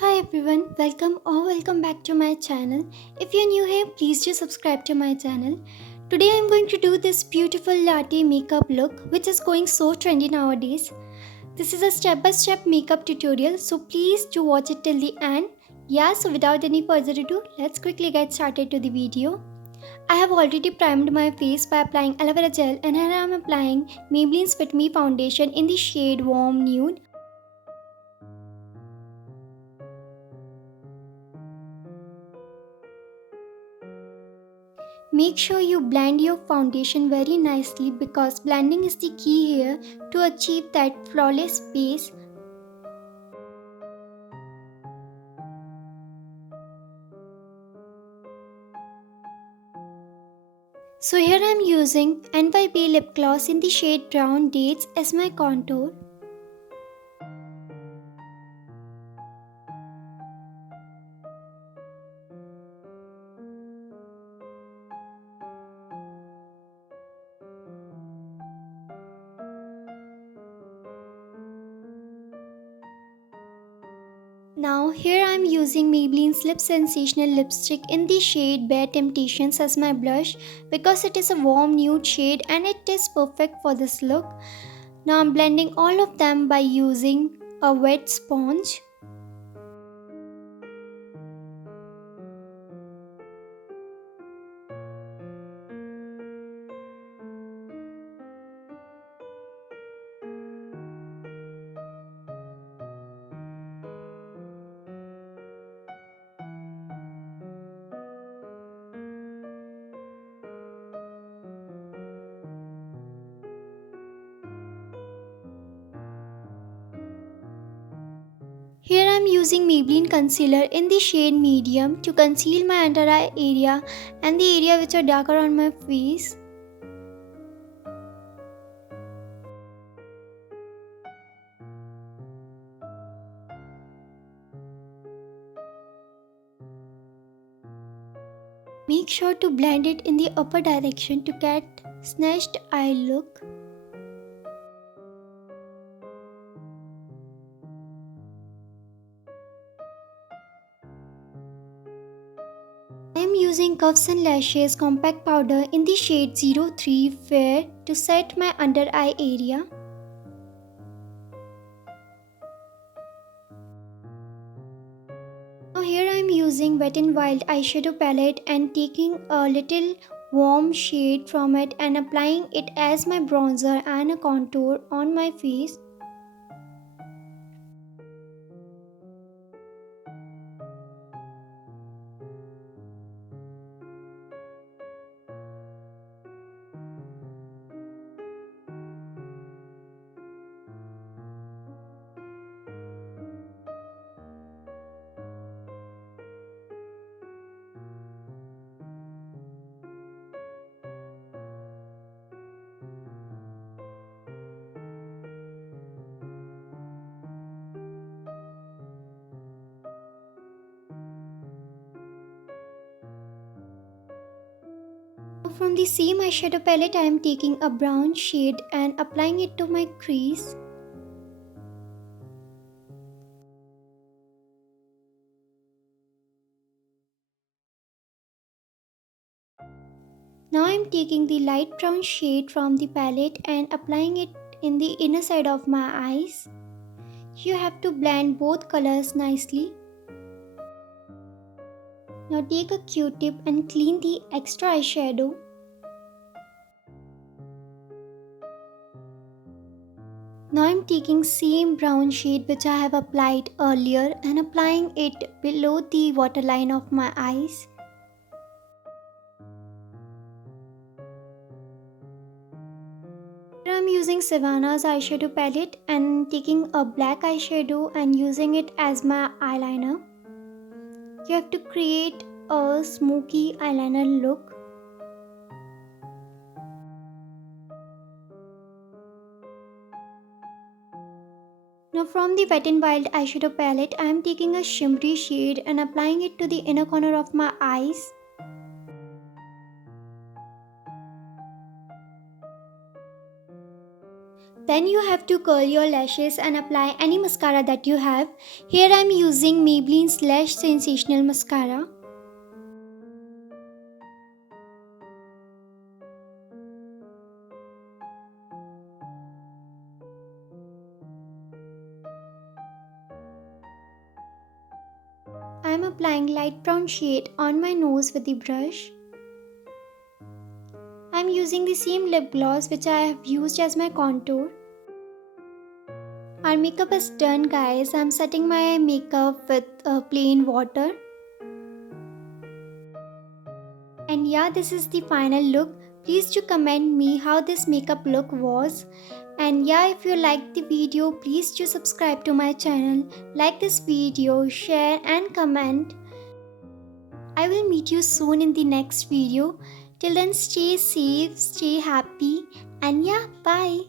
Hi everyone, welcome back to my channel. If you're new here, please do subscribe to my channel. Today I'm going to do this beautiful latte makeup look which is going so trendy nowadays. This is a step-by-step makeup tutorial, so please do watch it till the end. Yeah, so without any further ado, let's quickly get started to the video. I have already primed my face by applying aloe vera gel, and here I am applying Maybelline's Fit Me foundation in the shade Warm Nude. Make sure you blend your foundation very nicely because blending is the key here to achieve that flawless base. So here I am using NYB lip gloss in the shade Brown Dates as my contour. Now here I am using Maybelline's Lip Sensational lipstick in the shade Bare Temptations as my blush because it is a warm nude shade and it is perfect for this look. Now I'm blending all of them by using a wet sponge. Here I am using Maybelline concealer in the shade medium to conceal my under eye area and the area which are darker on my face. Make sure to blend it in the upper direction to get snatched eye look. I am using Cuffs and Lashes compact powder in the shade 03 Fair to set my under eye area. Now here I am using Wet n Wild eyeshadow palette and taking a little warm shade from it and applying it as my bronzer and a contour on my face. From the same eyeshadow palette, I am taking a brown shade and applying it to my crease. Now I am taking the light brown shade from the palette and applying it in the inner side of my eyes. You have to blend both colors nicely. Now take a Q-tip and clean the extra eyeshadow. Now I'm taking same brown shade which I have applied earlier and applying it below the waterline of my eyes. Here I'm using Savannah's eyeshadow palette and taking a black eyeshadow and using it as my eyeliner. You have to create a smoky eyeliner look. Now from the Wet n Wild eyeshadow palette, I am taking a shimmery shade and applying it to the inner corner of my eyes. Then you have to curl your lashes and apply any mascara that you have. Here I am using Maybelline's Lash Sensational Mascara. I am applying light brown shade on my nose with the brush. I am using the same lip gloss which I have used as my contour. Our makeup is done, guys. I am setting my makeup with plain water. And yeah, this is the final look. Please do comment me how this makeup look was. And yeah, if you liked the video, please do subscribe to my channel. Like this video, share and comment. I will meet you soon in the next video. Till then, stay safe, stay happy, and yeah, bye.